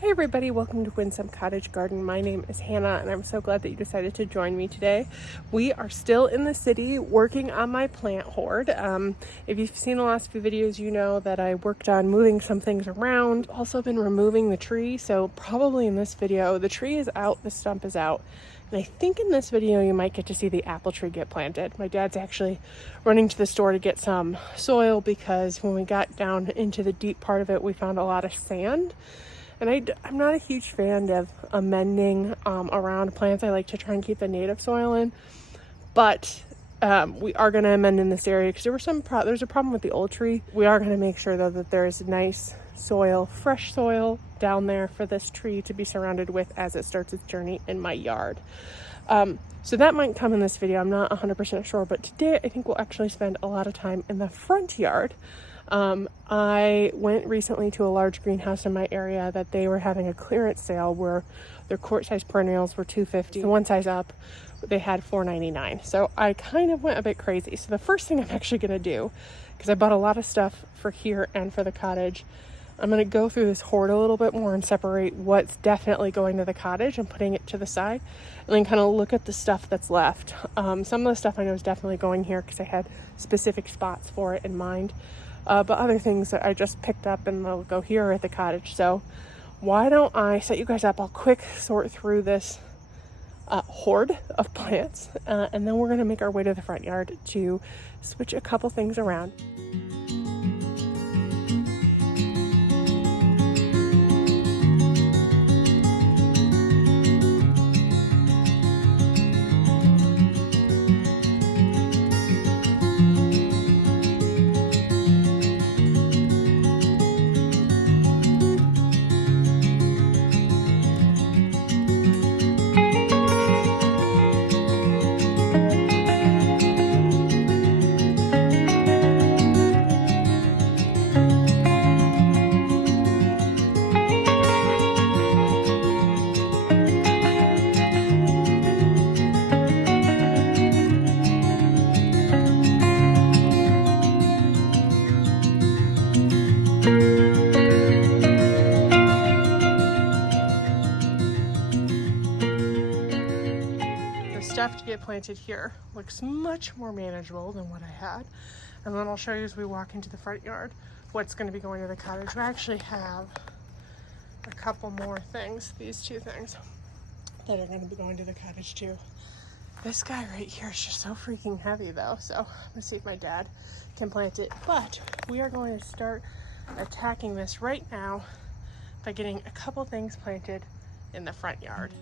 Hi everybody, welcome to Winsome Cottage Garden. My name is Hannah and I'm so glad that you decided to join me today. We are still in the city working on my plant hoard. If you've seen the last few videos, you know that I worked on moving some things around. Also been removing the tree, so probably in this video, the tree is out, the stump is out. And I think in this video you might get to see the apple tree get planted. My dad's actually running to the store to get some soil because when we got down into the deep part of it, we found a lot of sand. And I'm not a huge fan of amending around plants. I like to try and keep the native soil in. But we are going to amend in this area because there's a problem with the old tree. We are going to make sure though that there's nice soil, fresh soil down there for this tree to be surrounded with as it starts its journey in my yard. So that might come in this video. I'm not 100% sure, but today I think we'll actually spend a lot of time in the front yard. I went recently to a large greenhouse in my area that they were having a clearance sale where their quart size perennials were $2.50. The one size up, they had $4.99. So I kind of went a bit crazy. So the first thing I'm actually going to do, because I bought a lot of stuff for here and for the cottage, I'm going to go through this hoard a little bit more and separate what's definitely going to the cottage and putting it to the side, and then kind of look at the stuff that's left. Some of the stuff I know is definitely going here because I had specific spots for it in mind. But other things that I just picked up and they'll go here at the cottage. So why don't I set you guys up? I'll quick sort through this hoard of plants and then we're going to make our way to the front yard to switch a couple things around. Stuff to get planted here looks much more manageable than what I had, and then I'll show you as we walk into the front yard what's going to be going to the cottage. We actually have a couple more things, these two things that are going to be going to the cottage too. This guy right here is just so freaking heavy though, so I'm gonna see if my dad can plant it, but we are going to start attacking this right now by getting a couple things planted in the front yard.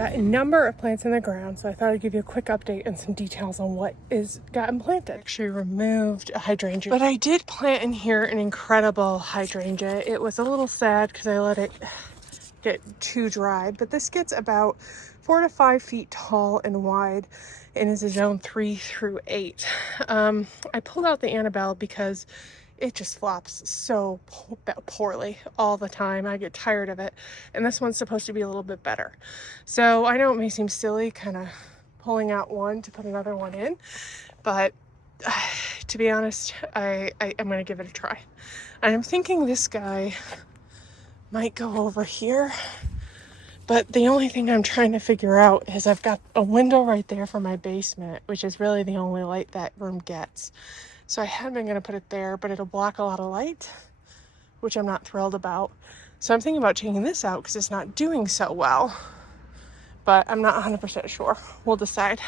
got a number of plants in the ground, so I thought I'd give you a quick update and some details on what is gotten planted. I actually removed a hydrangea, but I did plant in here an incredible hydrangea. It was a little sad because I let it get too dry, but this gets about 4 to 5 feet tall and wide and is a zone 3 through 8. I pulled out the Annabelle because it just flops so poorly all the time. I get tired of it, and this one's supposed to be a little bit better. So I know it may seem silly kind of pulling out one to put another one in, but to be honest, I'm going to give it a try. And I'm thinking this guy might go over here, but the only thing I'm trying to figure out is I've got a window right there for my basement, which is really the only light that room gets. So I had been going to put it there, but it'll block a lot of light, which I'm not thrilled about. So I'm thinking about taking this out because it's not doing so well, but I'm not 100% sure. We'll decide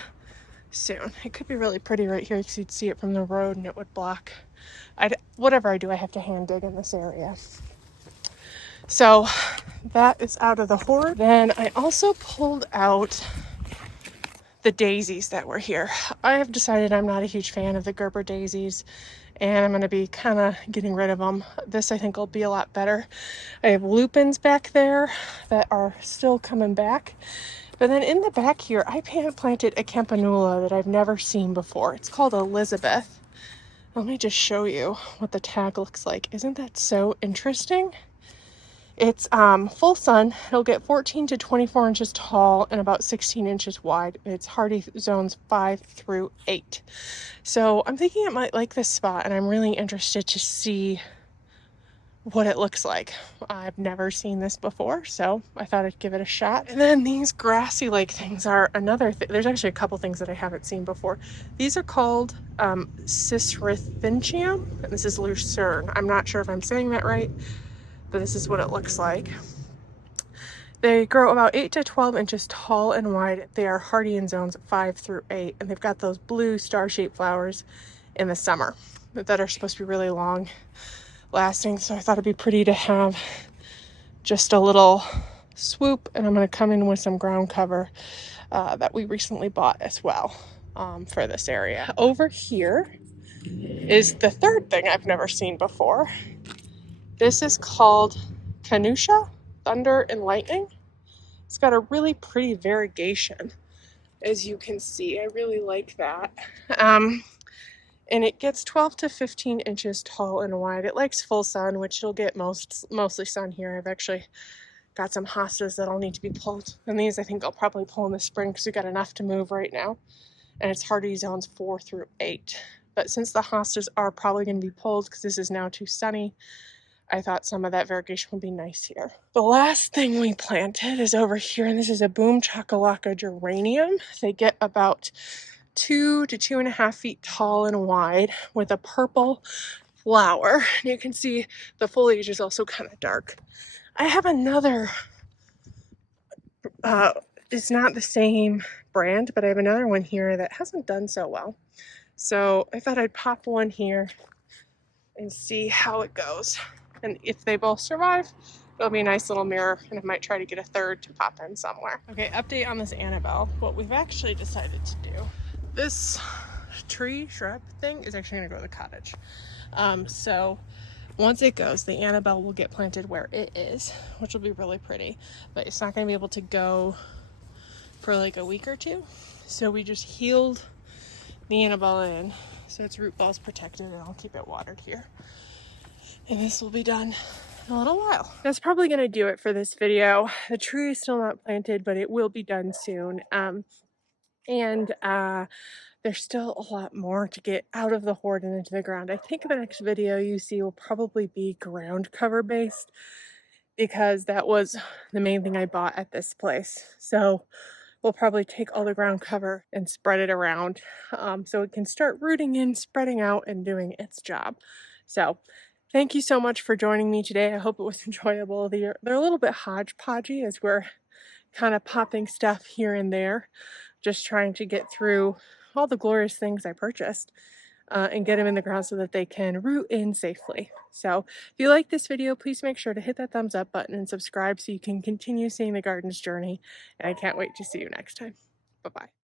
soon. It could be really pretty right here because you'd see it from the road and it would block. Whatever I do, I have to hand dig in this area. So that is out of the hoard. Then I also pulled out the daisies that were here. I have decided I'm not a huge fan of the Gerber daisies, and I'm going to be kind of getting rid of them. This I think will be a lot better. I have lupins back there that are still coming back. But then in the back here, I planted a campanula that I've never seen before. It's called Elizabeth. Let me just show you what the tag looks like. Isn't that so interesting? It's full sun. It'll get 14 to 24 inches tall and about 16 inches wide. It's hardy zones 5 through 8. So I'm thinking it might like this spot, and I'm really interested to see what it looks like. I've never seen this before, so I thought I'd give it a shot. And then these grassy like things are another thing. There's actually a couple things that I haven't seen before. These are called Cicerithinchium, and this is lucerne. I'm not sure if I'm saying that right, but this is what it looks like. They grow about 8 to 12 inches tall and wide. They are hardy in zones 5 through 8, and they've got those blue star-shaped flowers in the summer that are supposed to be really long lasting. So I thought it'd be pretty to have just a little swoop, and I'm going to come in with some ground cover that we recently bought as well for this area. Over here is the third thing I've never seen before. This is called Canusha, Thunder and Lightning. It's got a really pretty variegation, as you can see. I really like that. And it gets 12 to 15 inches tall and wide. It likes full sun, which you'll get mostly sun here. I've actually got some hostas that'll need to be pulled. And these I think I'll probably pull in the spring because we've got enough to move right now. And it's hardy zones 4 through 8. But since the hostas are probably going to be pulled because this is now too sunny, I thought some of that variegation would be nice here. The last thing we planted is over here, and this is a Boom Chakalaka geranium. They get about 2 to 2.5 feet tall and wide with a purple flower. You can see the foliage is also kind of dark. I have another, it's not the same brand, but I have another one here that hasn't done so well. So I thought I'd pop one here and see how it goes. And if they both survive, it'll be a nice little mirror, and I might try to get a third to pop in somewhere. Okay, update on this Annabelle. What we've actually decided to do, this tree shrub thing is actually going to go to the cottage. So once it goes, the Annabelle will get planted where it is, which will be really pretty, but it's not going to be able to go for like a week or two. So we just healed the Annabelle in, so its root ball's protected, and I'll keep it watered here. And this will be done in a little while. That's probably going to do it for this video. The tree is still not planted, but it will be done soon. There's still a lot more to get out of the hoard and into the ground. I think the next video you see will probably be ground cover based, because that was the main thing I bought at this place. So we'll probably take all the ground cover and spread it around so it can start rooting in, spreading out, and doing its job. So thank you so much for joining me today. I hope it was enjoyable. They're a little bit hodgepodgey as we're kind of popping stuff here and there, just trying to get through all the glorious things I purchased. and get them in the ground so that they can root in safely. So if you like this video, please make sure to hit that thumbs up button and subscribe so you can continue seeing the garden's journey. And I can't wait to see you next time. Bye-bye.